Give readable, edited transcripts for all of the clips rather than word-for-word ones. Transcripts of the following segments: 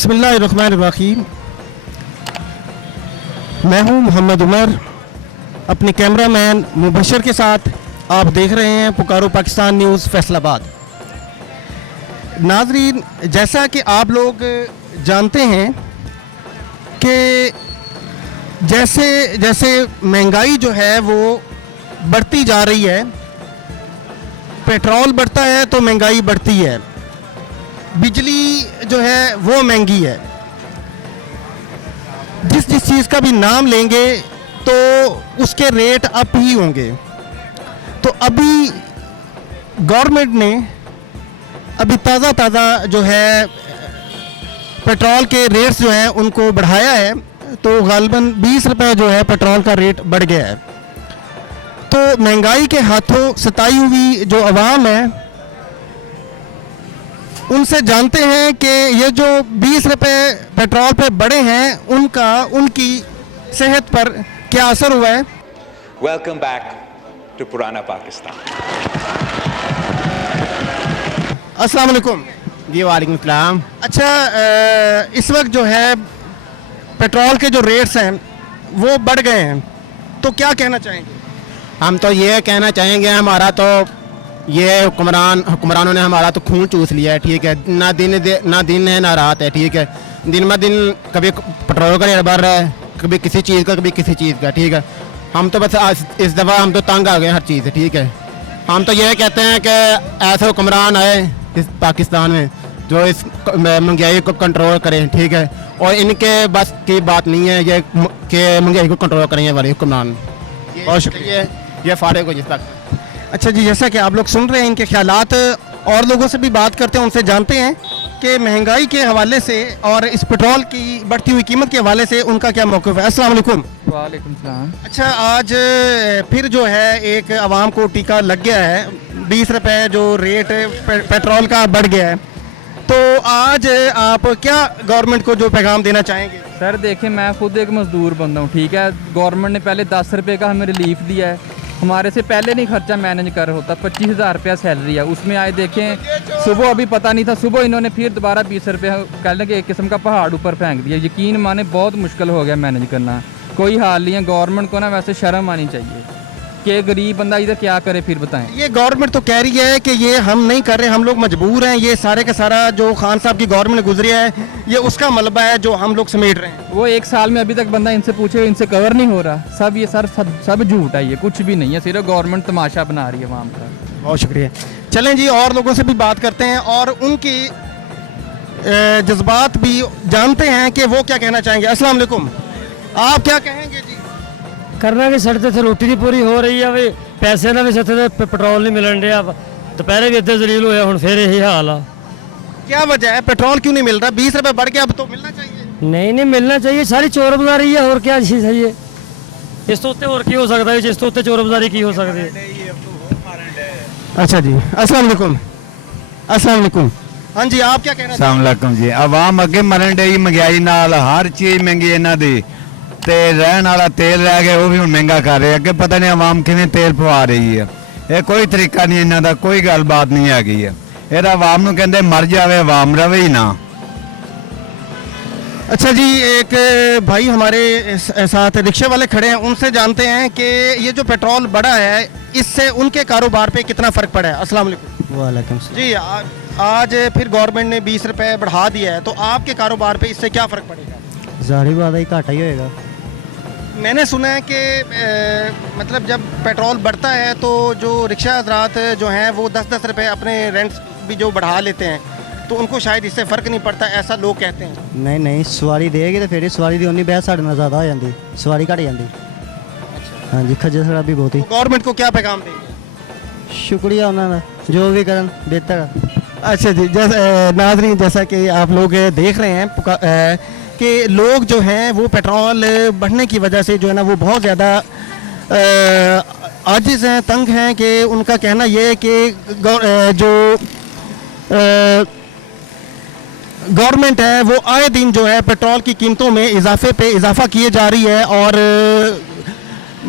बिस्मिल्लाहिर्रहमानिर्रहीम। मैं हूं मोहम्मद उमर, अपने कैमरामैन मुबशर के साथ आप देख रहे हैं पुकारो पाकिस्तान न्यूज़ फैसलाबाद। नाजरीन, जैसा कि आप लोग जानते हैं कि जैसे जैसे महंगाई जो है वो बढ़ती जा रही है, पेट्रोल बढ़ता है तो महंगाई बढ़ती है, बिजली जो है वो महंगी है। जिस जिस चीज़ का भी नाम लेंगे तो उसके रेट अप ही होंगे। तो अभी गवर्नमेंट ने अभी ताज़ा जो है पेट्रोल के रेट्स जो हैं उनको बढ़ाया है, तो गालिबन 20 रुपये जो है पेट्रोल का रेट बढ़ गया है। तो महंगाई के हाथों सताई हुई जो आवाम है उनसे जानते हैं कि ये जो 20 रुपये पेट्रोल पे बढ़े हैं उनका उनकी सेहत पर क्या असर हुआ है। वेलकम बैक टू पुराना पाकिस्तान। अस्सलाम वालेकुम। जी वालेकुम सलाम। अच्छा, इस वक्त जो है पेट्रोल के जो रेट्स हैं वो बढ़ गए हैं, तो क्या कहना चाहेंगे? हम तो ये कहना चाहेंगे, हमारा तो ये हुक्मरानों ने हमारा तो खून चूस लिया है, ठीक है। ना दिन है ना रात है, ठीक है। दिन ब दिन कभी पेट्रोल का रेट बढ़ रहा है, कभी किसी चीज़ का कभी किसी चीज़ का, ठीक है। हम तो बस इस दफ़ा हम तो तंग आ गए हर चीज़ से, ठीक है। हम तो ये कहते हैं कि ऐसे हुक्मरान आए इस पाकिस्तान में जो इस महंगाई को कंट्रोल करें, ठीक है। और इनके बस की बात नहीं है ये कि महंगाई को कंट्रोल करें ये वाले हुक्मरान। बहुत शुक्रिया। ये फारिग हो जिस तक। अच्छा जी, जैसा कि आप लोग सुन रहे हैं इनके ख्यालात, और लोगों से भी बात करते हैं, उनसे जानते हैं कि महंगाई के हवाले से और इस पेट्रोल की बढ़ती हुई कीमत के हवाले से उनका क्या मौक़िफ़ है। अस्सलाम वालेकुम। वालेकुम सलाम। अच्छा, आज फिर जो है एक आवाम को टीका लग गया है, 20 रुपये जो रेट पेट्रोल का बढ़ गया है, तो आज आप क्या गवर्नमेंट को जो पैगाम देना चाहेंगे? सर देखिए, मैं खुद एक मज़दूर बंदा हूँ, ठीक है। गवर्नमेंट ने पहले 10 रुपये का हमें रिलीफ दिया है, हमारे से पहले नहीं खर्चा मैनेज कर होता। 25,000 रुपया सैलरी है, उसमें आए देखें सुबह अभी पता नहीं था, सुबह इन्होंने फिर दोबारा 20 रुपये कहने के एक किस्म का पहाड़ ऊपर फेंक दिया। यकीन माने बहुत मुश्किल हो गया मैनेज करना, कोई हाल नहीं है। गवर्नमेंट को ना वैसे शर्म आनी चाहिए कि गरीब बंदा इधर क्या करे, फिर बताएं। ये गवर्नमेंट तो कह रही है कि ये हम नहीं कर रहे, हम लोग मजबूर हैं, ये सारे का सारा जो खान साहब की गवर्नमेंट ने गुजरिया है ये उसका मलबा है जो हम लोग समेट रहे हैं। वो एक साल में अभी तक बंदा इनसे पूछे इनसे कवर नहीं हो रहा। सब ये सब झूठ है, ये कुछ भी नहीं है, सिर्फ गवर्नमेंट तमाशा बना रही है आवाम का। बहुत शुक्रिया। चलें जी, और लोगों से भी बात करते हैं और उनकी जज्बात भी जानते हैं कि वो क्या कहना चाहेंगे। अस्सलाम वालेकुम, आप क्या कहेंगे जी? करना कि सड़ते थे रोटी नहीं पूरी हो रही है, पैसे ना भी सत्ते पेट्रोल नहीं मिलन रहा। दोपहर भी इतने जलील हुए, हूँ फिर यही हाल है। क्या वजह है, पेट्रोल क्यों नहीं मिल रहा? 20 रुपये बढ़ गया, अब तो मिलना चाहिए। नहीं मिलना चाहिए, सारी चोर बाजारी है, और क्या चीज़ है ये? इस तो उत्ते और की हो सकता है, जिस तो उत्ते चोर बाजारी की हो सकती है। अच्छा जी, अस्सलाम वालेकुम। अस्सलाम वालेकुम। हाँ जी, आप क्या कहना अस्सलाम वालेकुम जी। आवाम अगे मरन डई महंगाई नाल, हर चीज़ महंगी इन्हां दी, ते रहन वाला तेल रह गया वो भी हुण महंगा कर रहे। अगे पता नहीं आवाम किवें तेल पवा रही है, ये कोई तरीका नहीं इन्हां दा, कोई गलबात नहीं हैगी है। ये आवाम नूं कहंदे मर जावे, आवाम रवे ही ना। अच्छा जी, एक भाई हमारे साथ रिक्शे वाले खड़े हैं, उनसे जानते हैं कि ये जो पेट्रोल बढ़ा है इससे उनके कारोबार पे कितना फ़र्क पड़ा है। अस्सलाम वालेकुम। वालेकुम जी, आज फिर गवर्नमेंट ने 20 रुपये बढ़ा दिया है, तो आपके कारोबार पे इससे क्या फ़र्क पड़ेगा? जाहिर बात है घाटा ही होएगा। मैंने सुना है कि मतलब जब पेट्रोल बढ़ता है तो जो रिक्शा हजरात जो हैं वो 10-10 रुपये अपने रेंट भी जो बढ़ा लेते हैं, तो उनको शायद इससे फ़र्क नहीं पड़ता, ऐसा लोग कहते हैं। नहीं सवारी देगी तो फिर सवारी की उन्नी बहस साढ़े नाल ज़्यादा हो जाती, सवारी घट जाती। हाँ जी, खज्जल खराबी बहुत ही। गवर्नमेंट को क्या पैगाम देंगे? शुक्रिया उन्होंने जो भी करन बेहतर। अच्छा जी, नाज़रीन, जैसा कि आप लोग देख रहे हैं कि लोग जो हैं वो पेट्रोल बढ़ने की वजह से जो है ना वो बहुत ज़्यादा आजिज़ हैं, तंग हैं, कि उनका कहना ये है कि जो गवर्नमेंट है वो आए दिन जो है पेट्रोल की कीमतों में इजाफा किए जा रही है, और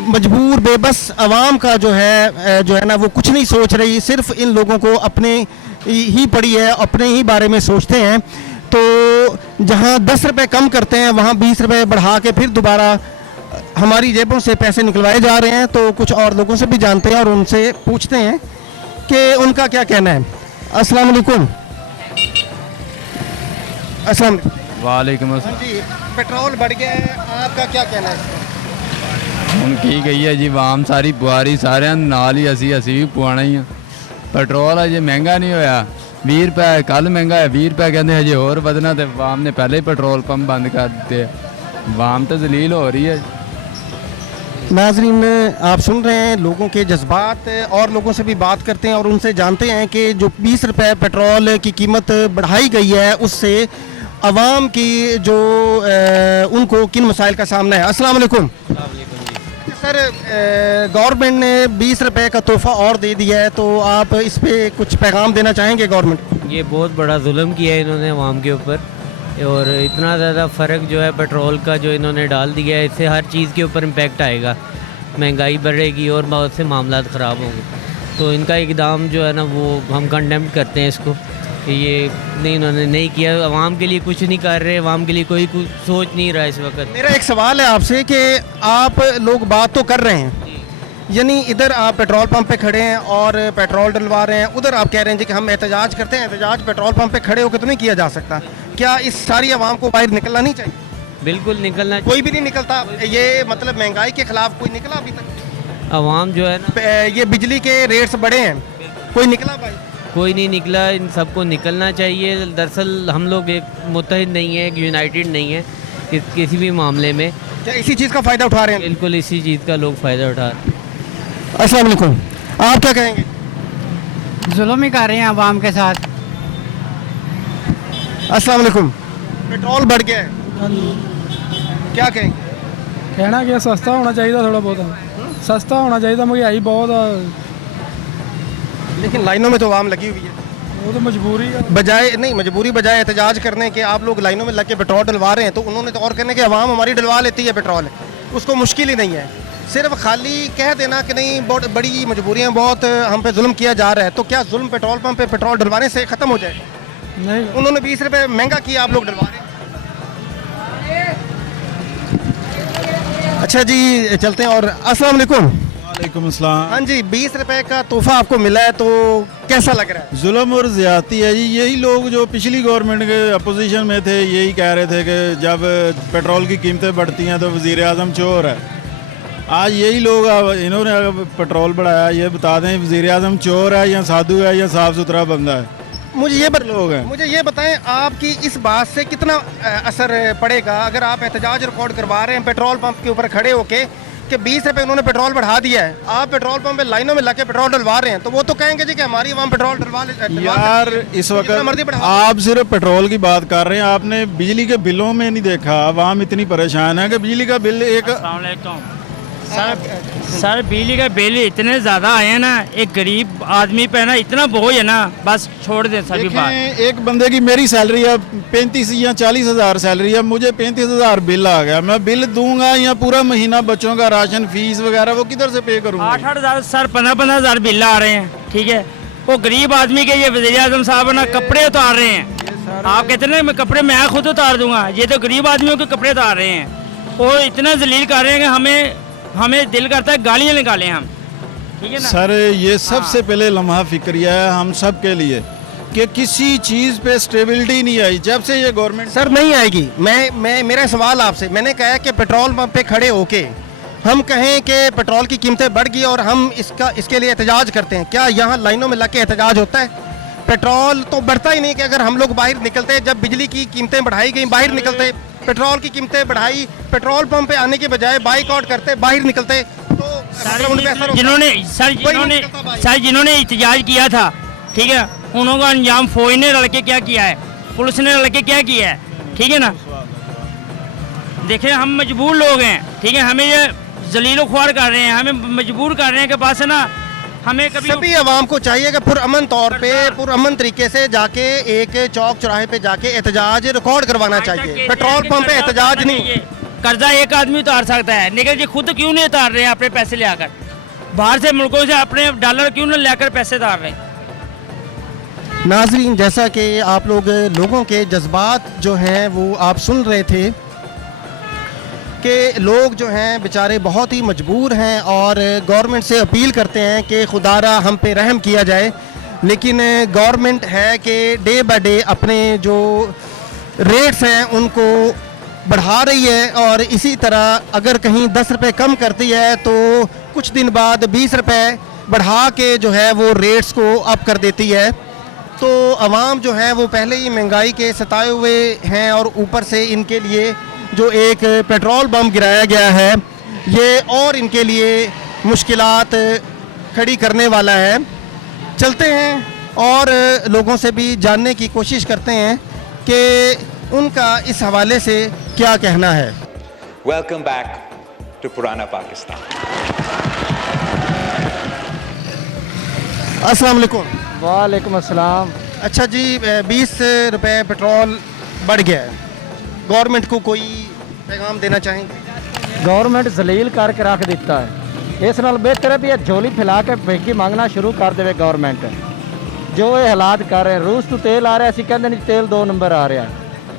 मजबूर बेबस आवाम का जो है ना वो कुछ नहीं सोच रही, सिर्फ इन लोगों को अपने ही पड़ी है, अपने ही बारे में सोचते हैं। तो जहाँ 10 रुपये कम करते हैं वहाँ 20 रुपये बढ़ा के फिर दोबारा हमारी जेबों से पैसे निकलवाए जा रहे हैं। तो कुछ और लोगों से भी जानते हैं और उनसे पूछते हैं कि उनका क्या कहना है। अस्सलाम वालेकुम। अस्सलाम वालेकुम। वालेकुम हाँ जी, पेट्रोल बढ़ गया है, आपका क्या कहना है इस पर? ਹੁਣ ਕੀ ਕਹੀਏ ਜੀ ਆਵਾਮ ਸਾਰੀ ਪੁਆਰੀ ਸਾਰਿਆਂ ਨਾਲ ਹੀ ਅਸੀਂ ਵੀ ਪੁਆਣਾ ਹੀ ਆ। ਪੈਟਰੋਲ ਅਜੇ ਮਹਿੰਗਾ ਨਹੀਂ ਹੋਇਆ, 20 ਰੁਪਏ ਕੱਲ ਮਹਿੰਗਾ ਹੈ, 20 ਰੁਪਏ ਕਹਿੰਦੇ ਹਜੇ ਹੋਰ ਵਧਣਾ ਤੇ ਆਵਾਮ ਨੇ ਪਹਿਲੇ ਹੀ ਪੈਟਰੋਲ ਪੰਪ ਬੰਦ ਕਰ ਦਿੱਤੇ। आवाम तो जलील हो रही है। नाजरीन, आप सुन रहे हैं लोगों के जज्बात और लोगों से भी बात करते हैं और उनसे जानते हैं कि जो 20 रुपये पेट्रोल की कीमत बढ़ाई गई है उससे आवाम की जो उनको किन मसाइल का सामना है। अस्सलाम वालेकुम सर, गवर्नमेंट ने 20 रुपये का तोहफ़ा और दे दिया है, तो आप इस पर कुछ पैगाम देना चाहेंगे गवर्नमेंट को? ये बहुत बड़ा जुल्म किया है इन्होंने आवाम के ऊपर, और इतना ज़्यादा फ़र्क जो है पेट्रोल का जो इन्होंने डाल दिया है, इससे हर चीज़ के ऊपर इम्पेक्ट आएगा, महंगाई बढ़ेगी और बहुत से मामला ख़राब होंगे। तो इनका इकदाम जो है ना वो हम कंडेम करते हैं इसको, कि ये नहीं इन्होंने नहीं किया, आवाम के लिए कुछ नहीं कर रहे, आवाम के लिए कोई कुछ सोच नहीं रहा इस वक्त। मेरा एक सवाल है आपसे कि आप लोग बात तो कर रहे हैं, यानी इधर आप पेट्रोल पंप पे खड़े हैं और पेट्रोल डलवा रहे हैं, उधर आप कह रहे हैं जी कि हम एहतजाज करते हैं। एहतजाज पेट्रोल पंप पे खड़े होकर तो नहीं किया जा सकता। क्या इस सारी आवाम को बाहर निकलना नहीं चाहिए? बिल्कुल निकलना, कोई भी नहीं निकलता। ये मतलब महंगाई के खिलाफ कोई निकला अभी तक? आवाम जो है ना, ये बिजली के रेट्स बढ़े हैं, कोई निकला भाई? कोई नहीं निकला। इन सबको निकलना चाहिए। दरअसल हम लोग एक मुत्तहिद नहीं है, एक यूनाइटेड नहीं है किसी भी मामले में। क्या इसी चीज़ का फ़ायदा उठा रहे हैं? बिल्कुल इसी चीज़ का लोग फ़ायदा उठा रहे हैं। अस्सलाम वालेकुम, आप क्या कहेंगे? जुल्म ही कर रहे हैं आवाम के साथ। अस्सलाम वालेकुम, पेट्रोल बढ़ गया है, क्या कहेंगे? कहना कि सस्ता होना चाहिए, थोड़ा बहुत सस्ता होना चाहिए। महंगाई बहुत, लेकिन लाइनों में तो आवाम लगी हुई है। वो तो मजबूरी है। बजाय नहीं, मजबूरी बजाय एहतजाज करने के आप लोग लाइनों में लग के पेट्रोल डलवा रहे हैं, तो उन्होंने तो और कहने के आवाम हमारी डलवा लेती है पेट्रोल, उसको मुश्किल ही नहीं है। सिर्फ खाली कह देना कि नहीं बहुत बड़ी मजबूरियाँ, बहुत हम पे जुल्म किया जा रहा है। तो क्या जुल्म पेट्रोल पंप पे पेट्रोल डलवाने से ख़त्म हो जाए? नहीं, उन्होंने 20 रुपये महंगा किया, आप लोग डलवा रहे हैं। अच्छा जी, चलते हैं। और अस्सलाम वालेकुम। वालेकुम अस्सलाम। हाँ जी, 20 रुपये का तोहफा आपको मिला है, तो कैसा लग रहा है? जुल्म और ज़्यादती है जी। यही लोग जो पिछली गवर्नमेंट के अपोजिशन में थे यही कह रहे थे कि जब पेट्रोल की कीमतें बढ़ती हैं तो वज़ीर आज़म चोर है। आज यही लोग इन्होंने पेट्रोल बढ़ाया, ये बता दें वज़ीर आज़म चोर है या साधु है या साफ़ सुथरा बंदा है? मुझे ये बताएं, आपकी इस बात से कितना असर पड़ेगा अगर आप एहतजाज रिकॉर्ड करवा रहे हैं पेट्रोल पंप के ऊपर खड़े होके कि 20 रुपये उन्होंने पेट्रोल बढ़ा दिया है, आप पेट्रोल पंप पे लाइनों में लगे पेट्रोल डलवा रहे हैं, तो वो तो कहेंगे जी कि हमारी आवाम पेट्रोल डलवा यार इस वक्त आप सिर्फ पेट्रोल की बात कर रहे हैं, आपने बिजली के बिलों में नहीं देखा। आवाम इतनी परेशान है कि बिजली का बिल एक सर बिजली का बिल इतने ज़्यादा आए हैं ना, एक गरीब आदमी पे ना इतना बोझ है ना, बस छोड़ दें सभी बात। एक बंदे की मेरी सैलरी है 35 या 40 हज़ार सैलरी है, मुझे 35 हज़ार बिल आ गया, मैं बिल दूंगा या पूरा महीना बच्चों का राशन फीस वगैरह वो किधर से पे करूँगा? 8-8 हज़ार सर, 15-15 हज़ार बिल आ रहे हैं। ठीक है, वो गरीब आदमी के ये वज़ीर आज़म साहब ना कपड़े उतार रहे हैं। आप कहते हैं मैं कपड़े मैं खुद उतार दूंगा, ये तो गरीब आदमियों के कपड़े उतार रहे हैं। वो इतना जलील कर रहे हैं कि हमें दिल करता है गालियाँ निकालें हम। ठीक है ना सर, ये सबसे पहले लम्हा फिक्रिया है हम सब के लिए कि किसी चीज़ पे स्टेबिलिटी नहीं आई जब से ये गवर्नमेंट। सर नहीं आएगी। मैं मेरा सवाल आपसे, मैंने कहा कि पेट्रोल पंप पे खड़े होके हम कहें कि पेट्रोल की कीमतें बढ़ गई और हम इसके लिए एहतजाज करते हैं, क्या यहाँ लाइनों में लग के एहतजाज होता है? पेट्रोल तो बढ़ता ही नहीं कि अगर हम लोग बाहर निकलते, जब बिजली की कीमतें बढ़ाई गई बाहर निकलते, पेट्रोल की कीमतें बढ़ाई, पेट्रोल पंप पे आने के बजाय बाइकआउट करते, बाहर निकलते, तो जिन्होंने एहतजाज किया था, ठीक है, उन्होंने अंजाम फौज ने रल के क्या किया है, पुलिस ने रल के क्या किया है? ठीक है ना, देखिए हम मजबूर लोग हैं, ठीक है, हमें ये जलीलो ख्वार कर रहे हैं, हमें मजबूर कर रहे हैं कि बस ना हमें कभी सभी आवाम को चाहिए कि पुरअमन तौर पे पुरअमन तरीके से जाके एक चौक चौराहे पे जाके एहतजाज रिकॉर्ड करवाना चाहिए। पेट्रोल पंप पे एहतजाज नहीं। कर्जा एक आदमी उतार सकता है, लेकिन ये खुद क्यों नहीं उतार रहे हैं अपने पैसे ले आकर? बाहर से मुल्कों से अपने डॉलर क्यों नहीं लेकर पैसे उतार रहे हैं? नाजरीन, जैसा कि आप लोगों के जज्बात जो हैं वो आप सुन रहे थे कि लोग जो हैं बेचारे बहुत ही मजबूर हैं और गवर्नमेंट से अपील करते हैं कि खुदारा हम पे रहम किया जाए, लेकिन गवर्नमेंट है कि डे बाय डे अपने जो रेट्स हैं उनको बढ़ा रही है और इसी तरह अगर कहीं 10 रुपये कम करती है तो कुछ दिन बाद 20 रुपये बढ़ा के जो है वो रेट्स को अप कर देती है। तो आवाम जो है वो पहले ही महंगाई के सताए हुए हैं और ऊपर से इनके लिए जो एक पेट्रोल बम गिराया गया है ये और इनके लिए मुश्किलात खड़ी करने वाला है। चलते हैं और लोगों से भी जानने की कोशिश करते हैं कि उनका इस हवाले से क्या कहना है। Welcome back to Purana Pakistan. अस्सलाम वालेकुम। वालेकुम अस्सलाम। अच्छा जी, 20 रुपए पेट्रोल बढ़ गया है, गवर्नमेंट को कोई पैगाम देना चाहेंगे? गवर्नमेंट जलील करके रख दिता है, इस नाल बेहतर है भी झोली फैला के पैकी मांगना शुरू कर देवे गवर्नमेंट। जो ये हालात कर रहे हैं, रूस तो तेल आ रहा है, असी कहते नहीं तेल 2 नंबर आ रहा है।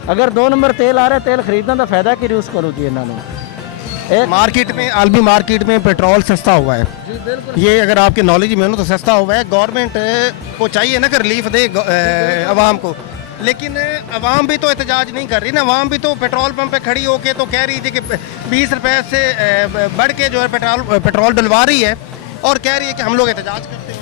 अगर 2 नंबर तेल आ रहा है, तेल खरीदने का फायदा कि रूस करो जी इन्होंने। मार्केट में, आलमी मार्केट में पेट्रोल सस्ता हुआ है, ये अगर आपके नॉलेज में हो तो सस्ता हुआ है। गवर्नमेंट को चाहिए ना कि रिलीफ दे अवाम को, लेकिन अवाम भी तो एहतजाज नहीं कर रही ना। अवाम भी तो पेट्रोल पंप पे खड़ी होके तो कह रही थी कि 20 रुपए से बढ़ के जो है पेट्रोल डलवा रही है और कह रही है कि हम लोग एहतजाज करते हैं।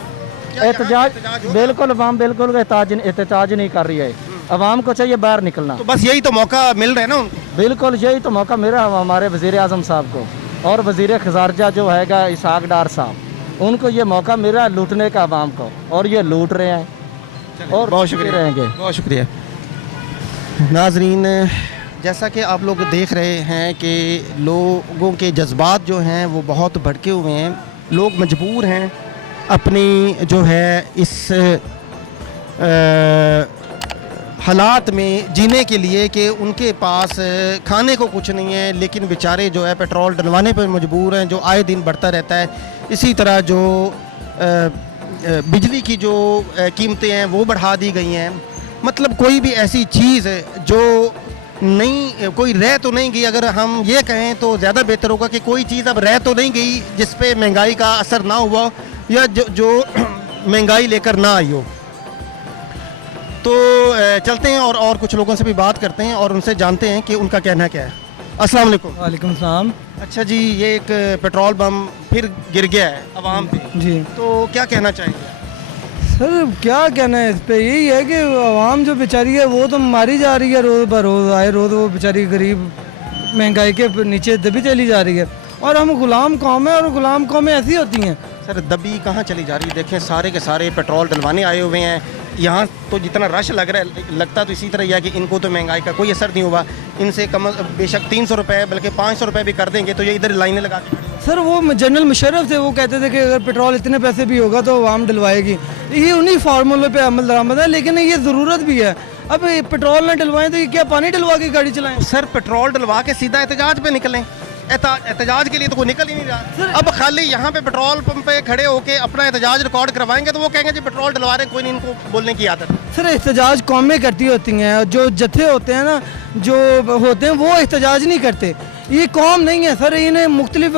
एहतजाज बिल्कुल अवाम बिल्कुल एहतजाज नहीं कर रही है, अवाम को चाहिए बाहर निकलना। तो बस यही तो मौका मिल रहा है ना उनको। बिल्कुल यही तो मौका मिल रहा है हमारे वज़ीर आज़म साहब को और वज़ीर ख़जारजा जो हैगा इसाक डार साहब, उनको ये मौका मिल रहा है लूटने का अवाम को, और ये लूट रहे हैं और बहुत शुक्रिया रहेंगे। बहुत शुक्रिया। नाजरीन, जैसा कि आप लोग देख रहे हैं कि लोगों के जज्बात जो हैं वो बहुत भड़के हुए हैं। लोग मजबूर हैं अपनी जो है इस हालात में जीने के लिए कि उनके पास खाने को कुछ नहीं है, लेकिन बेचारे जो है पेट्रोल डलवाने पर मजबूर हैं, जो आए दिन बढ़ता रहता है। इसी तरह जो बिजली की जो कीमतें हैं वो बढ़ा दी गई हैं। मतलब कोई भी ऐसी चीज़ जो नहीं, कोई रह तो नहीं गई, अगर हम ये कहें तो ज़्यादा बेहतर होगा कि कोई चीज़ अब रह तो नहीं गई जिस पे महंगाई का असर ना हुआ या जो महंगाई लेकर ना आई हो। तो चलते हैं और कुछ लोगों से भी बात करते हैं और उनसे जानते हैं कि उनका कहना क्या है। अस्सलाम वालेकुम। वालेकुम सलाम। अच्छा जी, ये एक पेट्रोल बम फिर गिर गया है अवाम पे जी, तो क्या कहना चाहेंगे? सर क्या कहना है इस पे, यही है कि आवाम जो बेचारी है वो तो मारी जा रही है, रोज़ बरोज़ आए रोज़ वो बेचारी गरीब महंगाई के नीचे दबी चली जा रही है और हम गुलाम कौम है और गुलाम कौमें ऐसी होती हैं। सर दबी कहाँ चली जा रही है? देखें सारे के सारे पेट्रोल डलवाने आए हुए हैं यहाँ, तो जितना रश लग रहा है लगता तो इसी तरह ही है कि इनको तो महंगाई का कोई असर नहीं हुआ। इनसे कम बेशक 300 रुपये बल्कि 500 रुपये भी कर देंगे तो ये इधर लाइनें लगा के। सर वो जनरल मुशर्रफ थे, वो कहते थे कि अगर पेट्रोल इतने पैसे भी होगा तो आवाम डलवाएगी। ये उन्हीं फार्मूले पे अमल दरामद है, लेकिन ये ज़रूरत भी है। अब पेट्रोल ना डलवाएं तो ये क्या पानी डलवा के गाड़ी चलाएं? सर पेट्रोल डलवा के सीधा एहतजाज पे निकलें, एहतजाज के लिए तो कोई निकल ही नहीं रहा। अब खाली यहाँ पे पेट्रोल पंप पे खड़े होके अपना एहतजाज रिकॉर्ड करवाएंगे तो वो कहेंगे जी पेट्रोल डलवा रहे, कोई नहीं, इनको बोलने की आदत। सर एहतजाज कौमें करती होती हैं, जो जत्थे होते हैं ना, जो होते हैं वो एहतजाज नहीं करते। ये कौम नहीं है सर, इन्हें मुख्तलिफ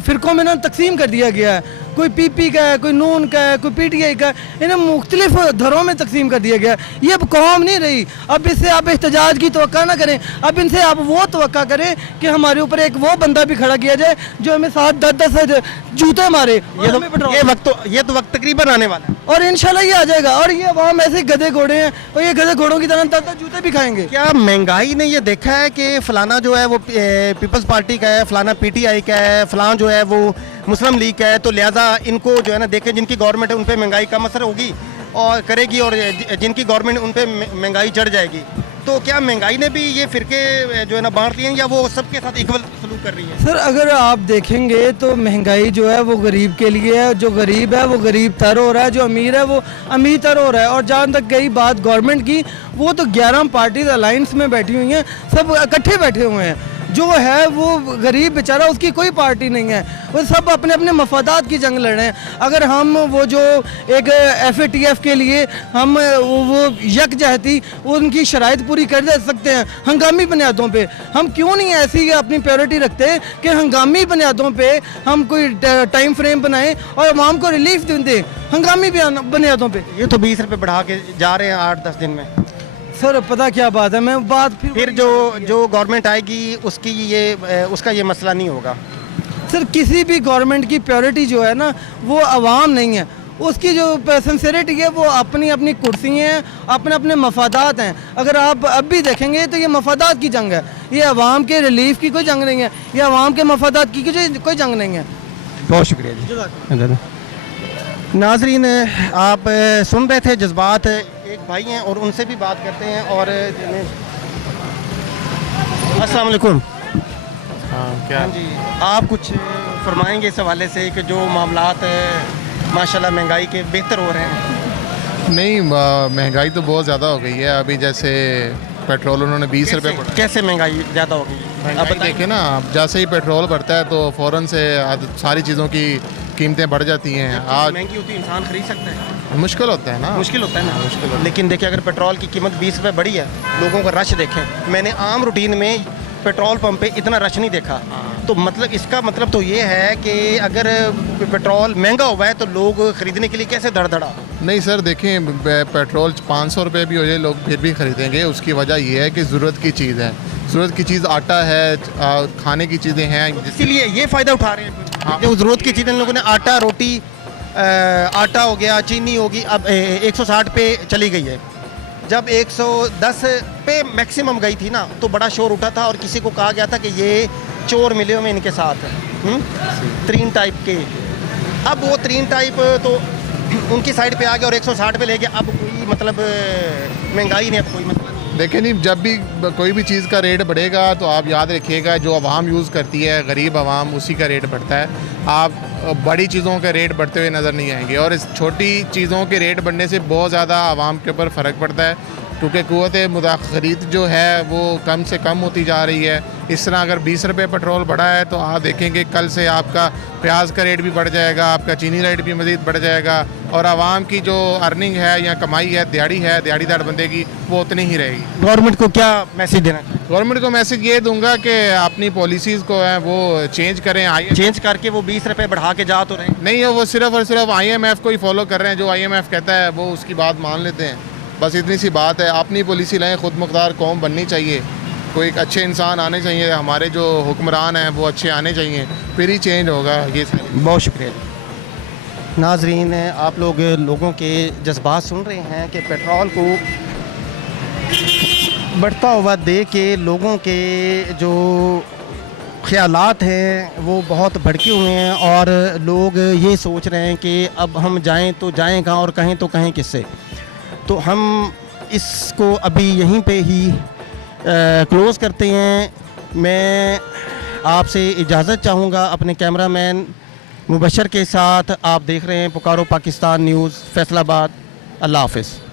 फ़िरक़ों में ना तकसीम कर दिया गया है। कोई पीपी का है, कोई नून का है, कोई पीटीआई का है, इन्हें मुख्तलिफ धरों में तकसीम कर दिया गया है। ये अब कौम नहीं रही। अब इससे आप एहतजाज की तवक्का ना करें, अब इनसे आप वो तवक्का करें कि हमारे ऊपर एक वो बंदा भी खड़ा किया जाए जो हमें 7-10 जूते मारे। ये तो वक्त तकरीबन आने वाला है और इंशाल्लाह ये आ जाएगा। और ये अवाम ऐसे गधे घोड़े हैं और ये गधे घोड़ों की तरह 10 जूते भी खाएंगे। क्या महंगाई ने ये देखा है कि फलाना जो है वो पीपल्स पार्टी का है, फलाना पीटीआई का है, फलाना जो है वो मुस्लिम लीग का है, तो लिहाजा इनको जो है ना देखें जिनकी गवर्नमेंट है उन पर महंगाई कम असर होगी और करेगी और जिनकी गवर्नमेंट उन पर महंगाई चढ़ जाएगी। तो क्या महंगाई ने भी ये फिरके जो है ना बांट लिए हैं या वो सबके साथ इक्वल सलूक कर रही है? सर अगर आप देखेंगे तो महंगाई जो है वो गरीब के लिए है, जो गरीब है वो गरीब तर हो रहा है, जो अमीर है वो अमीर तर हो रहा है। और जहाँ तक गई बात गवर्नमेंट की, वो तो 11 पार्टीज अलायंस में बैठी हुई हैं, सब इकट्ठे बैठे हुए हैं। जो है वो गरीब बेचारा, उसकी कोई पार्टी नहीं है, वो सब अपने अपने मफादात की जंग लड़ रहे हैं। अगर हम वो जो एक FATF के लिए हम वो यकजहती उनकी शराइत पूरी कर दे सकते हैं हंगामी बुनियादों पे, हम क्यों नहीं ऐसी अपनी प्रायोरिटी रखते कि हंगामी बुनियादों पे हम कोई टाइम फ्रेम बनाएं और आवाम को रिलीफ दें हंगामी बुनियादों पे। ये तो 20 रुपये बढ़ा के जा रहे हैं 8-10 दिन में। सर पता क्या बात है, मैं बात फिर जो गवर्नमेंट आएगी उसकी उसका ये मसला नहीं होगा। सर किसी भी गवर्नमेंट की प्रायोरिटी जो है ना वो आवाम नहीं है, उसकी जो सिंसेरिटी है वो अपनी अपनी कुर्सी हैं, अपने अपने मफादात हैं। अगर आप अब भी देखेंगे तो ये मफादात की जंग है, ये आवाम के रिलीफ की कोई जंग नहीं है, ये आवाम के मफादात की कोई जंग नहीं है। बहुत शुक्रिया जी। नाजरीन, आप सुन रहे थे जज्बात, एक भाई हैं और उनसे भी बात करते हैं। और अस्सलाम वालेकुम। हाँ क्या जी, आप कुछ फरमाएंगे इस हवाले से कि जो मामलात माशाल्लाह महंगाई के बेहतर हो रहे हैं? नहीं, महंगाई तो बहुत ज़्यादा हो गई है। अभी जैसे पेट्रोल उन्होंने 20 रुपये कैसे महंगाई ज़्यादा हो गई? अब देखिए ना, जैसे ही पेट्रोल बढ़ता है तो फ़ौरन से सारी चीज़ों की कीमतें बढ़ जाती हैं। आज महंगी होती है, इंसान खरीद सकता है? मुश्किल होता है ना, मुश्किल होता है ना, मुश्किल होता है। लेकिन देखिए अगर पेट्रोल की कीमत 20 रुपये बढ़ी है, लोगों का रश देखें, मैंने आम रूटीन में पेट्रोल पंप पे इतना रश नहीं देखा। तो मतलब इसका मतलब तो ये है कि अगर पेट्रोल महंगा हुआ है तो लोग ख़रीदने के लिए कैसे धड़धड़ा? नहीं सर, देखें पेट्रोल 500 रुपये भी हो जाए लोग फिर भी ख़रीदेंगे। उसकी वजह ये है कि ज़रूरत की चीज़ है, ज़रूरत की चीज़ आटा है, खाने की चीज़ें हैं, इसीलिए ये फ़ायदा उठा रहे हैं। जो ज़रूरत की चीज़ें लोगों ने आटा, रोटी, आटा हो गया, चीनी होगी, अब 160 पे चली गई है। जब 110 पे मैक्सिमम गई थी ना तो बड़ा शोर उठा था और किसी को कहा गया था कि ये चोर मिले हुए इनके साथ 3 टाइप के। अब वो 3 टाइप तो उनकी साइड पे आ गया और 160 पे ले गया। अब कोई मतलब महंगाई नहीं, अब कोई मतलब नहीं। देखिए नहीं, जब भी कोई भी चीज़ का रेट बढ़ेगा तो आप याद रखिएगा जो आवाम यूज़ करती है, गरीब आवाम, उसी का रेट बढ़ता है। आप बड़ी चीज़ों के रेट बढ़ते हुए नज़र नहीं आएंगे और इस छोटी चीज़ों के रेट बढ़ने से बहुत ज़्यादा आवाम के ऊपर फ़र्क पड़ता है, क्योंकि क़ुव्वत ख़रीद जो है वो कम से कम होती जा रही है। इस तरह अगर 20 रुपये पेट्रोल बढ़ा है तो आप देखेंगे कल से आपका प्याज का रेट भी बढ़ जाएगा, आपका चीनी रेट भी मज़ीद बढ़ जाएगा और आवाम की जो अर्निंग है या कमाई है, दिहाड़ीदार बंदे की, वो उतनी ही रहेगी। गवर्नमेंट को क्या मैसेज देना चाहिए? गवर्नमेंट को मैसेज ये दूंगा कि अपनी पॉलिसीज़ को है वो चेंज करें। चेंज करके वो 20 रुपये बढ़ा के जा तो रहे नहीं है, वो सिर्फ और सिर्फ IMF को ही फॉलो कर रहे हैं। जो IMF कहता है वो उसकी बात मान लेते हैं, बस इतनी सी बात है। अपनी पॉलिसी लाएँ, ख़ुद मुख्तार कौम बननी चाहिए, कोई एक अच्छे इंसान आने चाहिए, हमारे जो हुक्मरान हैं वो अच्छे आने चाहिए, फिर ही चेंज होगा। ये बहुत शुक्रिया। नाजरीन, आप लोगों के जज्बात सुन रहे हैं कि पेट्रोल को बढ़ता हुआ देख के लोगों के जो ख़यालात हैं वो बहुत भड़के हुए हैं और लोग ये सोच रहे हैं कि अब हम जाएं तो जाएं कहाँ और कहें तो कहें किससे। तो हम इसको अभी यहीं पे ही क्लोज़ करते हैं। मैं आपसे इजाज़त चाहूँगा अपने कैमरामैन मुबशर के साथ। आप देख रहे हैं पुकारो पाकिस्तान न्यूज़, फैसलाबाद। अल्लाह हाफ़िज़।